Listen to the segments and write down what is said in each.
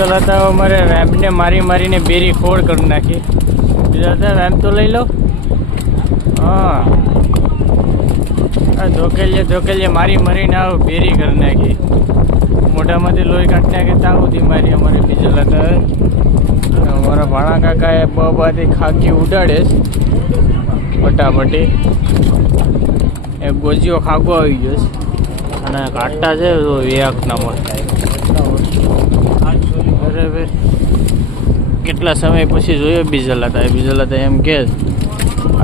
બીજો લાતા અમારે રેમ્પને મારી મારીને બેરી ખોડ કરી નાખી. બીજો લાતા રેમ્પ તો લઈ લો. હા ધોકેલીએ મારી મારીને આવ બેરી કરી નાખી. મોઢામાંથી લોહી કાઢી નાખી ત્યાં સુધી મારી અમારે બીજો લાતા. અમારા ભાણા કાકાએ બાબાથી ખાકી ઉડાડે ફટાફટી. એક ગોજીઓ ખાગો આવી ગયો છે અને કાંટા છે તો એક નંબર થાય. બરાબર કેટલા સમય પછી જોયો બીજા લાતા એમ કે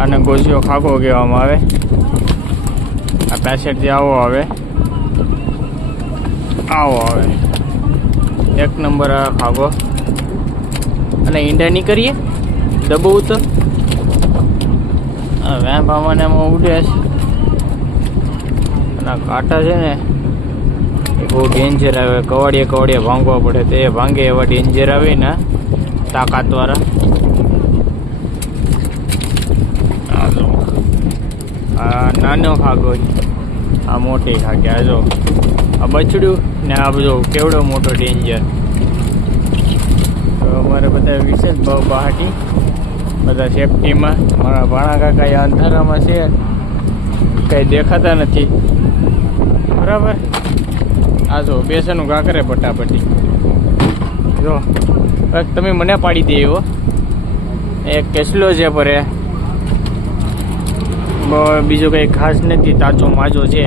આને ગોજીઓ ખાગો કહેવામાં આવે. આ પેસેટથી આવો આવે એક નંબર આ ખાગો. અને ઈંડા નહીં કરીએ દબવું તો વેમ્પ આમાં એમાં ઉડે છે. અને કાંટા છે ને એ બહુ ડેન્જર આવે. કવાડીએ ભાંગવા પડે તે ભાંગે એવા ડેન્જર આવે ને તાકાતવાળા. આ નાનો ખાગો આ મોટી ખાગે. આ જો આ બછડું ને આ બધો કેવડો મોટો ડેન્જર. તો અમારે બધા વિશેષ બહાટી બધા સેફટીમાં. મારા ભાણા કાકા એ અંધારામાં છે કંઈ દેખાતા નથી. બરાબર આ જો બેસનનું ઘા કરે ફટાફટી. જો તમે મને પાડી દે એવો એક કેસલો છે પર બીજો કંઈ ખાસ નથી. તાજો માજો છે.